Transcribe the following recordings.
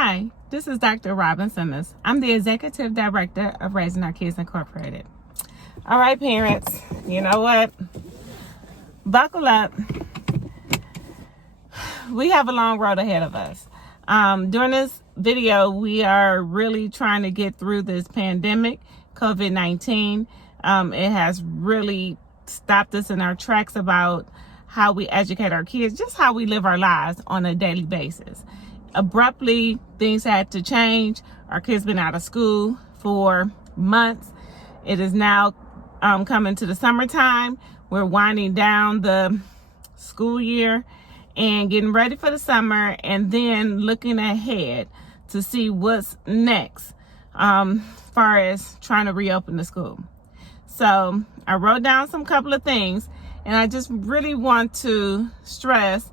Hi, this is Dr. Robin Simmons. I'm the Executive Director of Raising Our Kids Incorporated. All right, parents, you know what? Buckle up. We have a long road ahead of us. During this video, we are really trying to get through this pandemic, COVID-19. It has really stopped us in our tracks about how we educate our kids, just how we live our lives on a daily basis. Abruptly, things had to change. Our kids been out of school for months. It is now coming to the summertime. We're winding down the school year and getting ready for the summer, and then looking ahead to see what's next as far as trying to reopen the school. So I wrote down some couple of things, and I just really want to stress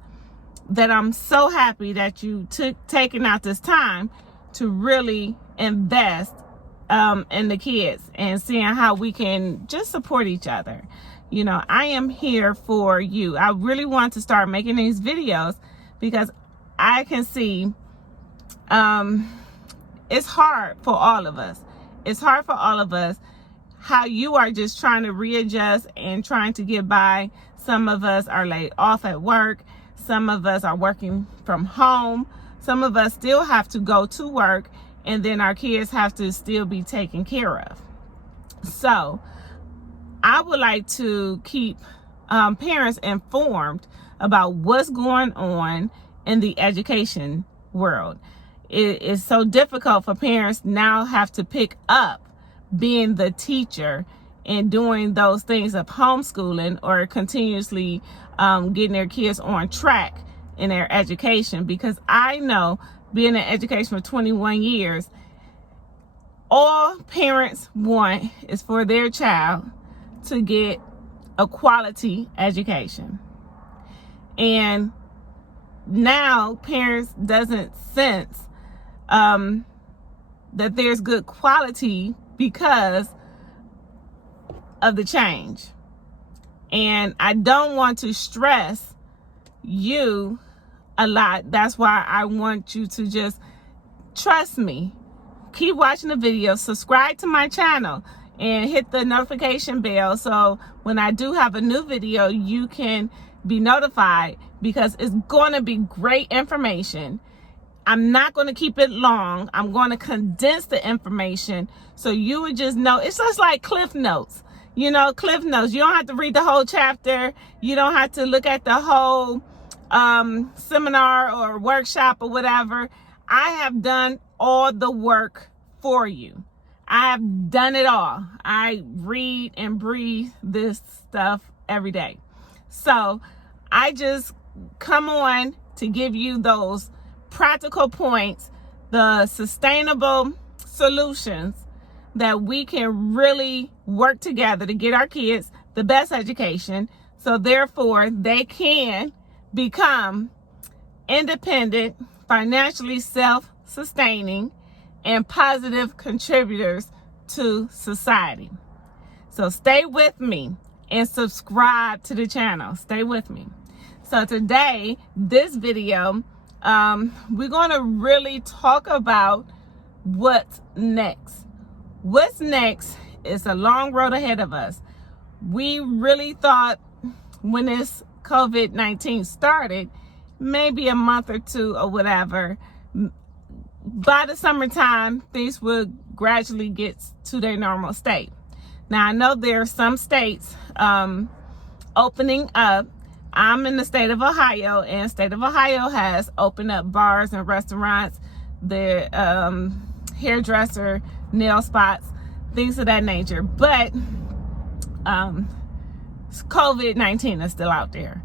that I'm so happy that you taking out this time to really invest in the kids and seeing how we can just support each other. You know, I am here for you. I really want to start making these videos because I can see it's hard for all of us. It's hard for all of us how you are just trying to readjust and trying to get by. Some of us are laid off at work. Some of us are working from home. Some of us still have to go to work, and then our kids have to still be taken care of. So I would like to keep parents informed about what's going on in the education world. It is so difficult for parents now have to pick up being the teacher and doing those things of homeschooling or continuously getting their kids on track in their education, because I know, being in education for 21 years, all parents want is for their child to get a quality education. And now parents doesn't sense that there's good quality because of the change. And I don't want to stress you a lot. That's why I want you to just trust me. Keep watching the video, subscribe to my channel, and hit the notification bell so when I do have a new video, you can be notified, because it's going to be great information. I'm not going to keep it long. I'm going to condense the information so you would just know. It's just like Cliff Notes. You know, Cliff Notes. You don't have to read the whole chapter. You don't have to look at the whole seminar or workshop or whatever. I have done all the work for you. I have done it all. I read and breathe this stuff every day. So I just come on to give you those practical points, the sustainable solutions that we can really work together to get our kids the best education, so therefore they can become independent, financially self-sustaining, and positive contributors to society. So stay with me and subscribe to the channel. Stay with me. So today, this video, we're going to really talk about what's next. What's next is a long road ahead of us. We really thought when this COVID-19 started, maybe a month or two or whatever, by the summertime, things would gradually get to their normal state. Now, I know there are some states opening up. I'm in the state of Ohio, and the state of Ohio has opened up bars and restaurants, the hairdresser, nail spots, things of that nature. But COVID-19 is still out there.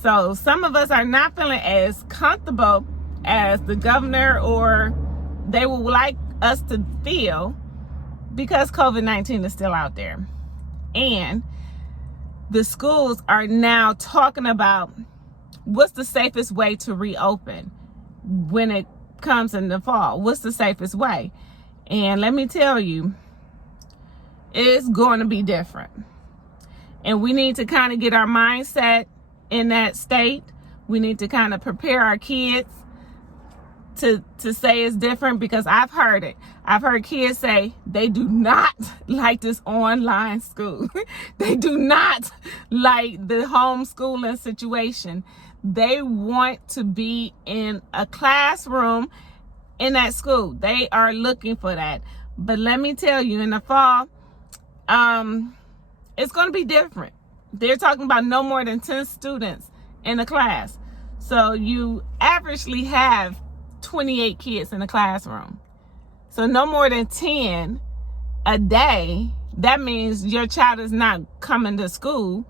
So some of us are not feeling as comfortable as the governor or they would like us to feel, because COVID-19 is still out there. And the schools are now talking about what's the safest way to reopen when it comes in the fall. What's the safest way? And let me tell you, it's going to be different. And we need to kind of get our mindset in that state. We need to kind of prepare our kids to say it's different, because I've heard it. I've heard kids say they do not like this online school. They do not like the homeschooling situation. They want to be in a classroom in that school. They are looking for that. But let me tell you, in the fall, it's going to be different. They're talking about no more than 10 students in a class. So you averagely have 28 kids in a classroom. So no more than 10 a day. That means your child is not coming to school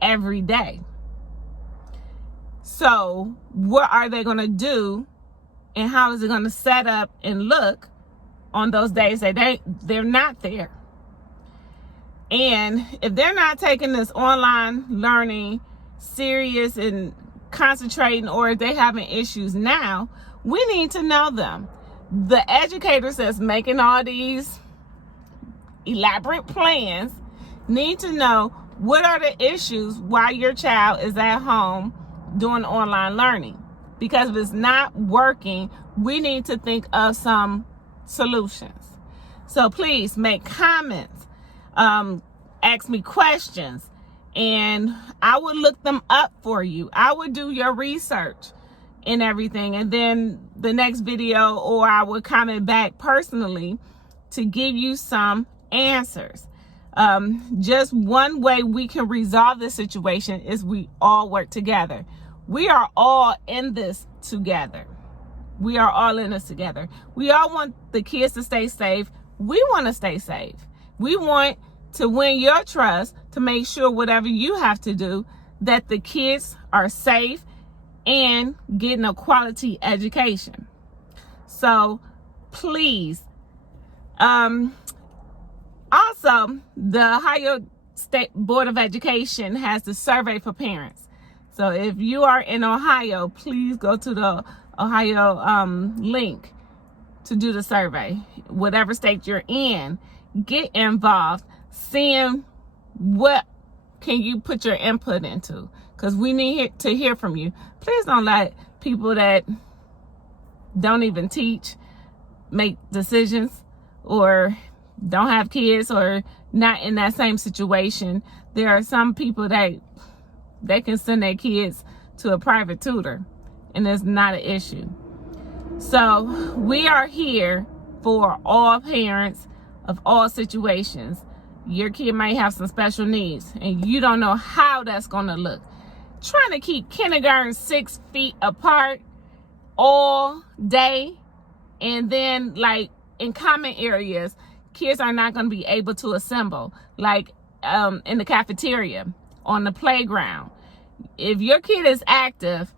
every day. So what are they going to do, and how is it going to set up and look on those days that they're not there? And if they're not taking this online learning serious and concentrating, or if they're having issues now, we need to know them. The educators that's making all these elaborate plans need to know what are the issues while your child is at home doing online learning. Because if it's not working, we need to think of some solutions. So please make comments, ask me questions, and I would look them up for you. I would do your research and everything, and then the next video, or I would comment back personally to give you some answers. Just one way we can resolve this situation is we all work together. We are all in this together. We are all in this together. We all want the kids to stay safe. We want to stay safe. We want to win your trust to make sure whatever you have to do, that the kids are safe and getting a quality education. So please, also, the Ohio State Board of Education has the survey for parents. So if you are in Ohio, please go to the Ohio link to do the survey. Whatever state you're in, get involved, seeing what can you put your input into, because we need to hear from you. Please don't let people that don't even teach make decisions, or don't have kids, or not in that same situation. There are some people that they can send their kids to a private tutor, and it's not an issue. So we are here for all parents of all situations. Your kid might have some special needs, and you don't know how that's going to look. Trying to keep kindergarten 6 feet apart all day, and then like in common areas, kids are not going to be able to assemble, like in the cafeteria, on the playground. If your kid is active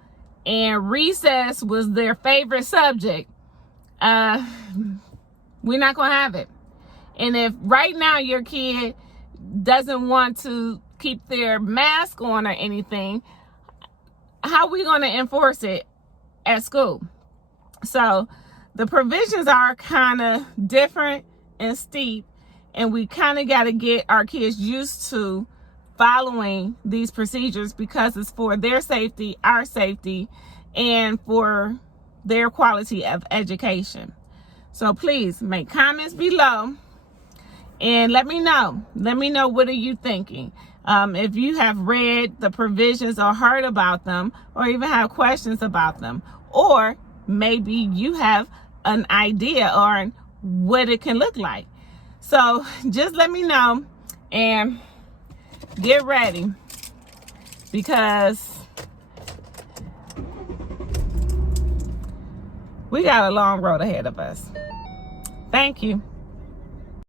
and recess was their favorite subject, we're not going to have it. And if right now your kid doesn't want to keep their mask on or anything, how are we going to enforce it at school? So the provisions are kind of different and steep, and we kind of got to get our kids used to following these procedures, because it's for their safety, our safety, and for their quality of education. So please make comments below and let me know. Let me know, what are you thinking? If you have read the provisions or heard about them, or even have questions about them, or maybe you have an idea on what it can look like. So just let me know, and get ready, because we got a long road ahead of us. Thank you.